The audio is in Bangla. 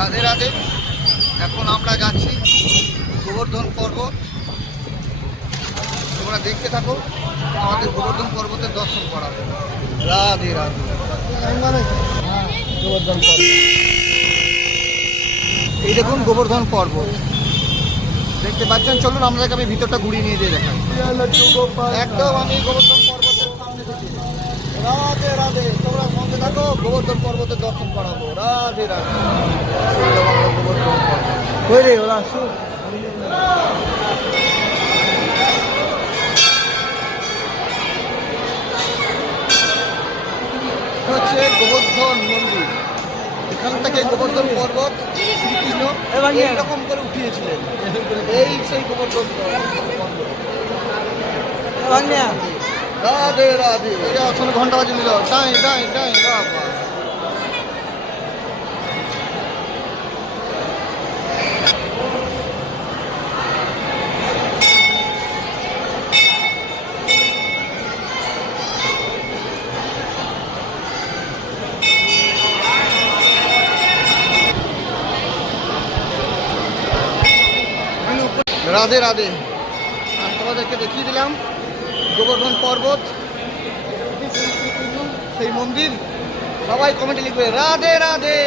রাধে রাধে। এখন আমরা যাচ্ছি গোবর্ধন পর্বত। তোমরা দেখতে থাকো, আমাদের গোবর্ধন পর্বতের দর্শন করাবো। রাধে রাধে। গোবর্ধন পর্বত, এই দেখুন গোবর্ধন পর্বত দেখতে পাচ্ছেন। চলুন আপনাদেরকে আমি ভিতরটা ঘুরিয়ে নিয়ে যেয়ে দেখাই। একদম আমি গোবর্ধন পর্বতের সামনে থেকে। রাধে রাধে, তোমরা সঙ্গে থাকো, গোবর্ধন পর্বতের দর্শন করাবো। রাধে রাধে। গোবর্ধন পর্বত হচ্ছে গোবর্ধন মন্দির। এখান থেকে গোবর্ধন পর্বত শ্রীকৃষ্ণ এইরকম করে উঠিয়েছিলেন। এই সেই গোবর্ধন পর্বত। রাধে রাধে। আসলে ঘন্টা বাজে নিল। ডাই ডাই ডাই বাবা। রাধে রাধে। আমি তোমাদেরকে দেখিয়ে দিলাম গোবর্ধন পর্বত, সেই মন্দির। সবাই কমেন্টে লিখবে রাধে রাধে।